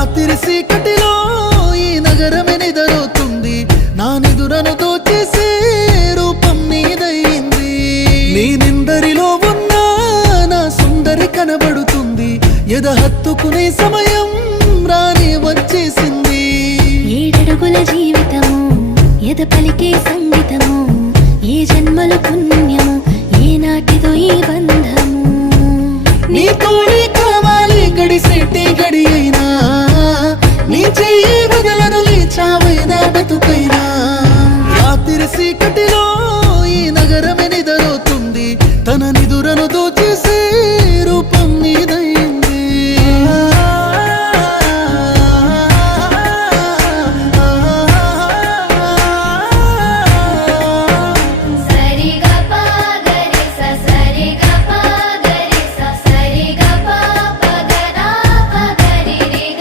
రాత్రి సీకటిలో ఈ నగరమే నిదరుతుంది నా నిదురను దోచేసే రూపం నీదయింది నీ నిందరిలో ఉన్న నా సుందరి కనబడుతుంది. ఎద హత్తుకునే సమయం రాని వచ్చేసింది. ఏడడుగుల జీవితము ఎద పలికే సంగీతము ఏ జన్మల పుణ్యము ఏ నాటిదో ఈ బంధము. నీ తోడే చీకటిలో ఈ నగరమే నిదరవుతుంది తన నిదురను దోచేసి